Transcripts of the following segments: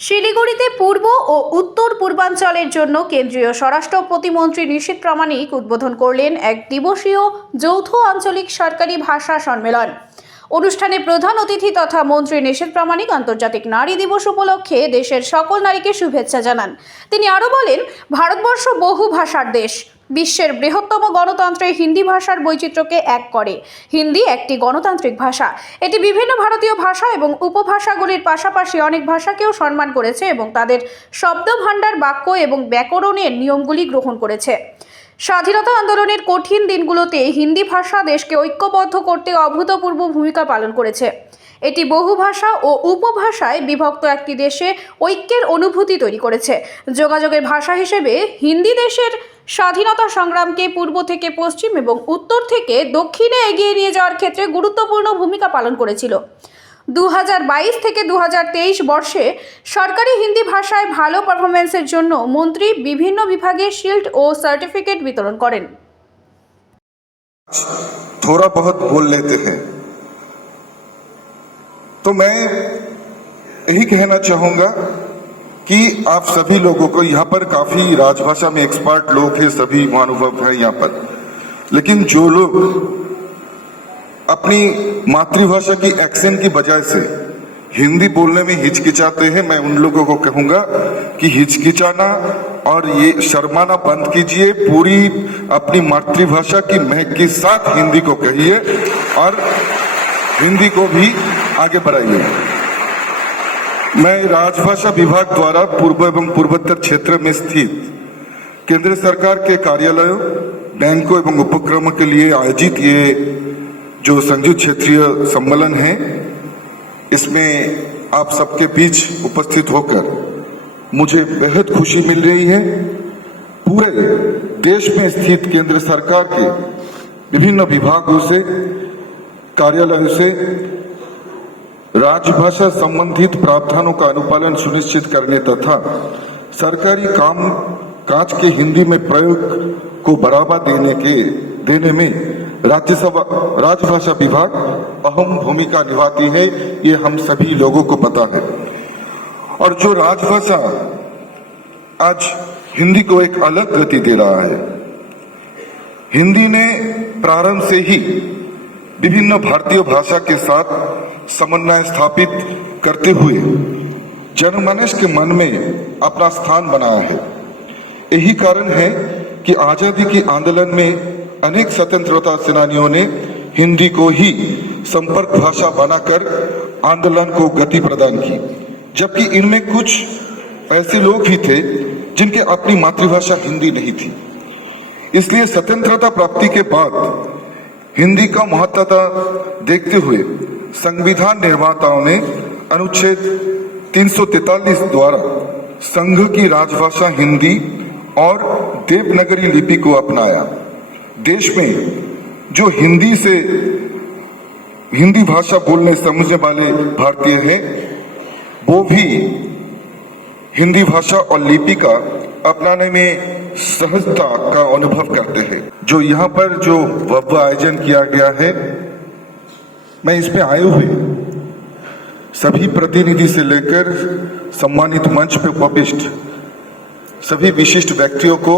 শিলিগুড়িতে পূর্ব ও উত্তর পূর্বাঞ্চলের জন্য কেন্দ্রীয় স্বরাষ্ট্র প্রতিমন্ত্রী নিশীথ প্রামাণিক উদ্বোধন করলেন এক দিবসীয় যৌথ আঞ্চলিক সরকারি ভাষা সম্মেলন। অনুষ্ঠানে প্রধান অতিথি তথা মন্ত্রী নিশীথ প্রামাণিক আন্তর্জাতিক নারী দিবস উপলক্ষে দেশের সকল নারীকে শুভেচ্ছা জানান। তিনি আরও বলেন, ভারতবর্ষ বহু ভাষার দেশ। বিশ্বের বৃহত্তম গণতন্ত্রে হিন্দি ভাষার বৈচিত্র্যকে এক করে। হিন্দি একটি গণতান্ত্রিক ভাষা। এটি বিভিন্ন ভারতীয় ভাষা এবং উপভাষাগুলির পাশাপাশি অনেক ভাষাকেও সম্মান করেছে এবং তাদের শব্দভাণ্ডার, বাক্য এবং ব্যাকরণের নিয়মগুলি গ্রহণ করেছে। স্বাধীনতা আন্দোলনের কঠিন দিনগুলোতে হিন্দি ভাষা দেশকে ঐক্যবদ্ধ করতে অভূতপূর্ব ভূমিকা পালন করেছে। এটি বহু ভাষা ও উপভাষায় বিভক্ত একটি দেশে ঐক্যের অনুভূতি তৈরি করেছে। যোগাযোগের ভাষা হিসেবে হিন্দি দেশের স্বাধীনতা সংগ্রামকে পূর্ব থেকে পশ্চিম এবং উত্তর থেকে দক্ষিণে এগিয়ে নিয়ে যাওয়ার ক্ষেত্রে গুরুত্বপূর্ণ ভূমিকা পালন করেছিল। 2022 থেকে 2023 বর্ষে সরকারি হিন্দি ভাষায় ভালো পারফরমেন্সের জন্য মন্ত্রী বিভিন্ন বিভাগে শিল্ড ও সার্টিফিকেট বিতরণ করেন। थोड़ा बहुत बोल लेते हैं तो मैं यही कहना चाहूंगा कि आप सभी लोगों को, यहाँ पर काफी राजभाषा में एक्सपर्ट लोग हैं, सभी महानुभव हैं यहाँ पर, लेकिन जो लोग अपनी मातृभाषा की एक्सेंट की वजह से हिंदी बोलने में हिचकिचाते हैं, मैं उन लोगों को कहूंगा कि हिचकिचाना और ये शर्माना बंद कीजिए। पूरी अपनी मातृभाषा की महक के साथ हिंदी को कहिए और हिंदी को भी आगे बढ़ाइए। मैं राजभाषा विभाग द्वारा पूर्व एवं पूर्वोत्तर क्षेत्र में स्थित केंद्र सरकार के कार्यालयों, बैंकों एवं उपक्रमों के लिए आयोजित ये जो संयुक्त क्षेत्रीय सम्मेलन है, इसमें आप सबके बीच उपस्थित होकर मुझे बेहद खुशी मिल रही है। पूरे देश में स्थित केंद्र सरकार के विभिन्न विभागों से, कार्यालयों से राजभाषा संबंधित प्रावधानों का अनुपालन सुनिश्चित करने तथा सरकारी काम काज के हिंदी में प्रयोग को बढ़ावा देने में राजभाषा विभाग अहम भूमिका निभाती है, ये हम सभी लोगों को पता है। और जो राजभाषा आज हिंदी को एक अलग गति दे रहा है। हिंदी ने प्रारंभ से ही विभिन्न भारतीय भाषा के साथ समन्वय स्थापित करते हुए जनमानस के मन में अपना स्थान बनाया है। यही कारण है कि आजादी के आंदोलन में अनेक स्वतंत्रता सेनानियों ने हिंदी को ही संपर्क भाषा बनाकर आंदोलन को गति प्रदान की, जबकि इनमें कुछ ऐसे लोग भी थे जिनके अपनी मातृभाषा हिंदी नहीं थी। इसलिए स्वतंत्रता प्राप्ति के बाद हिंदी का महत्वता देखते हुए संविधान निर्माताओं ने अनुच्छेद 343 द्वारा संघ की राजभाषा हिंदी और देवनागरी लिपि को अपनाया। देश में जो हिंदी भाषा बोलने समझने वाले भारतीय हैं, वो भी हिंदी भाषा और लिपि का अपनाने में सहजता का अनुभव करते हैं। जो यहाँ पर जो भव्य आयोजन किया गया है, मैं इसमें आए हुए सभी प्रतिनिधि से लेकर सम्मानित मंच पे उपविष्ट सभी विशिष्ट व्यक्तियों को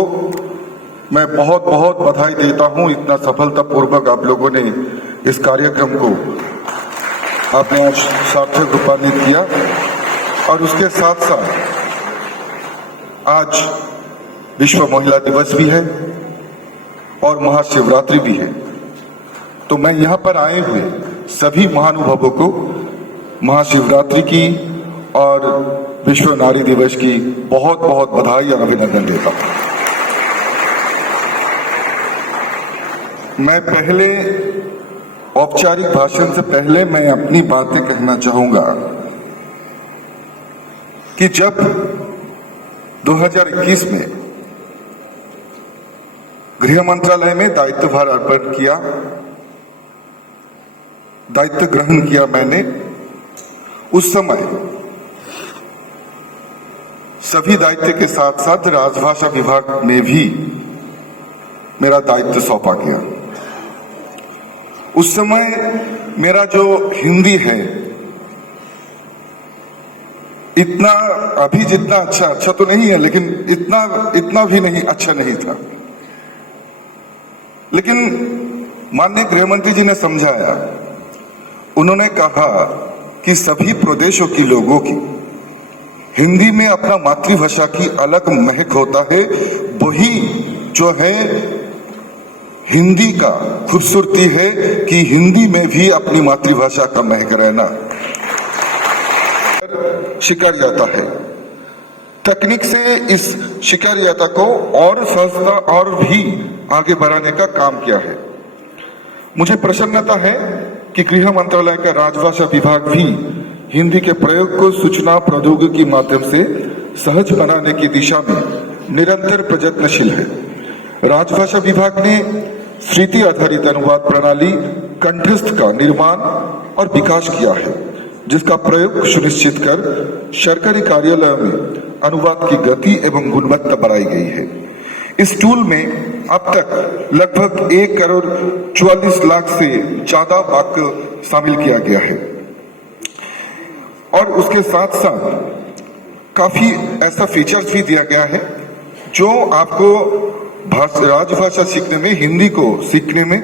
मैं बहुत बहुत बधाई देता हूं। इतना सफलतापूर्वक आप लोगों ने इस कार्यक्रम को आपने आज सार्थक रूपान्वित किया। और उसके साथ साथ आज विश्व महिला दिवस भी है और महाशिवरात्रि भी है, तो मैं यहाँ पर आए हुए सभी महानुभावों को महाशिवरात्रि की और विश्व नारी दिवस की बहुत बहुत बधाई और अभिनंदन देता हूं। मैं पहले औपचारिक भाषण से पहले मैं अपनी बातें कहना चाहूंगा कि जब 2021 में गृह मंत्रालय में दायित्वभार अर्पण किया, दायित्व ग्रहण किया मैंने, उस समय सभी दायित्व के साथ साथ राजभाषा विभाग में भी मेरा दायित्व सौंपा गया। उस समय मेरा जो हिंदी है इतना अभी जितना अच्छा तो नहीं है, लेकिन इतना भी नहीं अच्छा नहीं था। लेकिन माननीय गृहमंत्री जी ने समझाया, उन्होंने कहा कि सभी प्रदेशों के लोगों की हिंदी में अपना मातृभाषा की अलग महक होता है, वही जो है हिंदी का खूबसूरती है कि हिंदी में भी अपनी मातृभाषा का महक रहना शिकारियाता है। तकनीक से इस शिकारियाता को और सहजता और भी आगे बढ़ाने का काम किया है। मुझे प्रसन्नता है कि गृह मंत्रालय का राजभाषा विभाग भी हिंदी के प्रयोग को सूचना प्रौद्योगिकी के माध्यम से सहज बनाने की दिशा में निरंतर प्रयत्नशील है। राजभाषा विभाग ने श्रुति आधारित अनुवाद प्रणाली कंठस्थ का निर्माण और विकास किया है, जिसका प्रयोग सुनिश्चित कर सरकारी कार्यालयों में अनुवाद की गति एवं गुणवत्ता बढ़ाई गई है। इस टूल में अब तक लगभग 1,44,00,000 से ज्यादा वाक्य शामिल किया गया है और उसके साथ साथ काफी ऐसा फीचर्स भी दिया गया है जो आपको राजभाषा सीखने में, हिंदी को सीखने में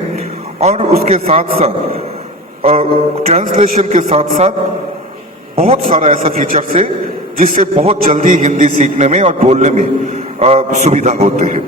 और उसके साथ साथ ट्रांसलेशन के साथ साथ बहुत सारा ऐसा फीचर्स है जिससे बहुत जल्दी हिंदी सीखने में और बोलने में सुविधा होते हैं।